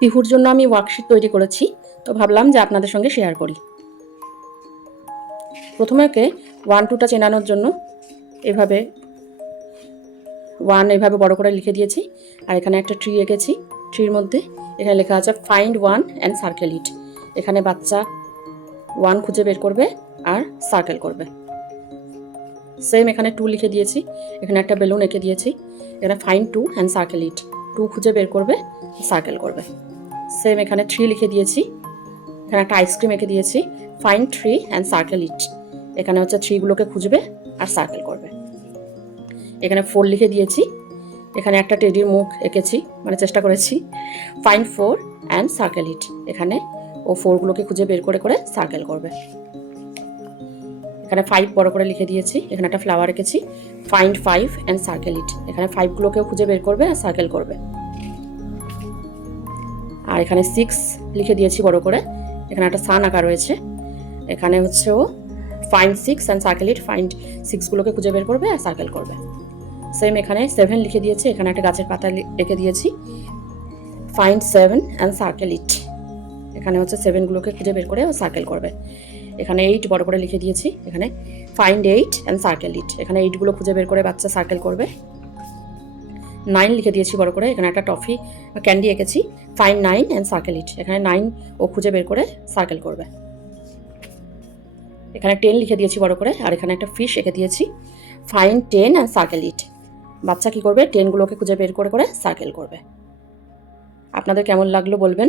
পিহুর জন্য আমি ওয়ার্কশিট তৈরি করেছি, তো ভাবলাম যে আপনাদের সঙ্গে শেয়ার করি। প্রথমে ওকে 1-2টা চেনানোর জন্য এভাবে 1 এভাবে বড় করে লিখে দিয়েছি। আর এখানে একটা ট্রি এঁকেছি। ট্রির মধ্যে এখানে লেখা আছে ফাইন্ড 1 অ্যান্ড সার্কেল ইট। এখানে বাচ্চা 1 খুঁজে বের করবে আর সার্কেল করবে। সেম এখানে 2 লিখে দিয়েছি। এখানে একটা বেলুন এঁকে দিয়েছি। এখানে ফাইন্ড 2 অ্যান্ড সার্কেল ইট। 2 খুঁজে বের করবে, সার্কেল করবে। সেম এখানে 3 লিখে দিয়েছি। এখানে একটা আইসক্রিম এঁকে দিয়েছি। ফাইন্ড 3 অ্যান্ড সার্কেল ইট। এখানে হচ্ছে 3গুলোকে খুঁজবে আর সার্কেল করবে। এখানে 4 লিখে দিয়েছি। এখানে একটা টেডির মুখ এঁকেছি, মানে চেষ্টা করেছি। ফাইন্ড 4 অ্যান্ড সার্কেল ইট। এখানে ও 4গুলোকে খুঁজে বের করে করে সার্কেল করবে। এখানে 5 বড় করে লিখে দিয়েছি। এখানে একটা ফ্লাওয়ার এঁকেছি। ফাইন্ড 5 অ্যান্ড সার্কেল ইট। এখানে 5গুলোকেও খুঁজে বের করবে আর সার্কেল করবে। আর এখানে 6 লিখে দিয়েছি বড় করে। এখানে একটা সান আঁকা রয়েছে। এখানে হচ্ছে ও find 6 and circle it. Find 6গুলোকে খুঁজে বের করবে আর সার্কেল করবে। সেম এখানে 7 লিখে দিয়েছি। এখানে একটা গাছের পাতা এঁকে দিয়েছি। ফাইন্ড 7 অ্যান্ড সার্কেল ইট। এখানে হচ্ছে 7গুলোকে খুঁজে বের করে ও সার্কেল করবে। এখানে 8 বড় করে লিখে দিয়েছি। এখানে ফাইন্ড 8 অ্যান্ড সার্কেল ইট। এখানে 8গুলো খুঁজে বের করে বাচ্চা সার্কেল করবে। 9 লিখে দিয়েছি বড় করে। এখানে একটা টফি ক্যান্ডি এঁকেছি। ফাইন্ড 9 অ্যান্ড সার্কেল ইট। এখানে 9 ও খুঁজে বের করে সার্কেল করবে। এখানে 10 লিখে দিয়েছি বড় করে। আর এখানে একটা ফিশ এঁকে দিয়েছি। ফাইন্ড 10 অ্যান্ড সার্কেল ইট। বাচ্চা কি করবে? 10গুলোকে খুঁজে বের করে করে সার্কেল করবে। আপনাদের কেমন লাগলো বলবেন।